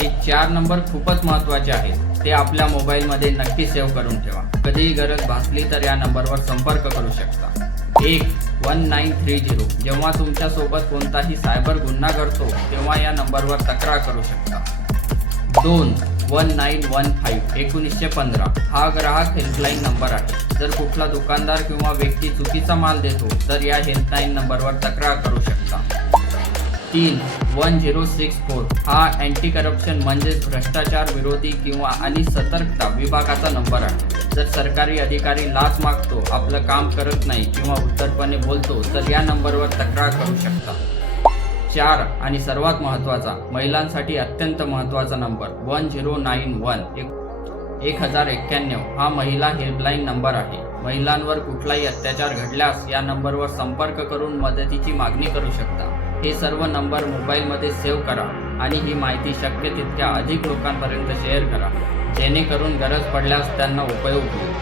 हे 4 नंबर खूपच महत्त्वाचे आहेत। ते आपल्या मोबाईलमध्ये नक्की सेव्ह करून ठेवा। कधीही गरज भासली तर या नंबरवर संपर्क करू शकता। 1930 जेव्हा तुमच्यासोबत कोणताही सायबर गुन्हा घडतो तेव्हा या नंबरवर तक्रार करू शकता। 1915 1915 हा ग्राहक हेल्पलाईन नंबर आहे। जर कुठला दुकानदार किंवा व्यक्ती चुकीचा माल देतो तर या हेल्पलाईन नंबरवर तक्रार करू शकता। 1064 हा अँटी करप्शन म्हणजेच भ्रष्टाचार विरोधी किंवा आणि सतर्कता विभागाचा नंबर आहे। जर सरकारी अधिकारी लाच मागतो, आपलं काम करत नाही किंवा उद्धटपणे बोलतो तर या नंबरवर तक्रार करू शकता। 4 आणि सर्वात महत्त्वाचा, महिलांसाठी अत्यंत महत्त्वाचा नंबर 1091 हा महिला हेल्पलाईन नंबर आहे। महिलांवर कुठलाही अत्याचार घडल्यास या नंबरवर संपर्क करून मदतीची मागणी करू शकता। हे सर्व नंबर मोबाईलमध्ये सेव्ह करा आणि ही माहिती शक्य तितक्या अधिक लोकांपर्यंत शेअर करा, जेणेकरून गरज पडल्यास त्यांना उपयोग होईल।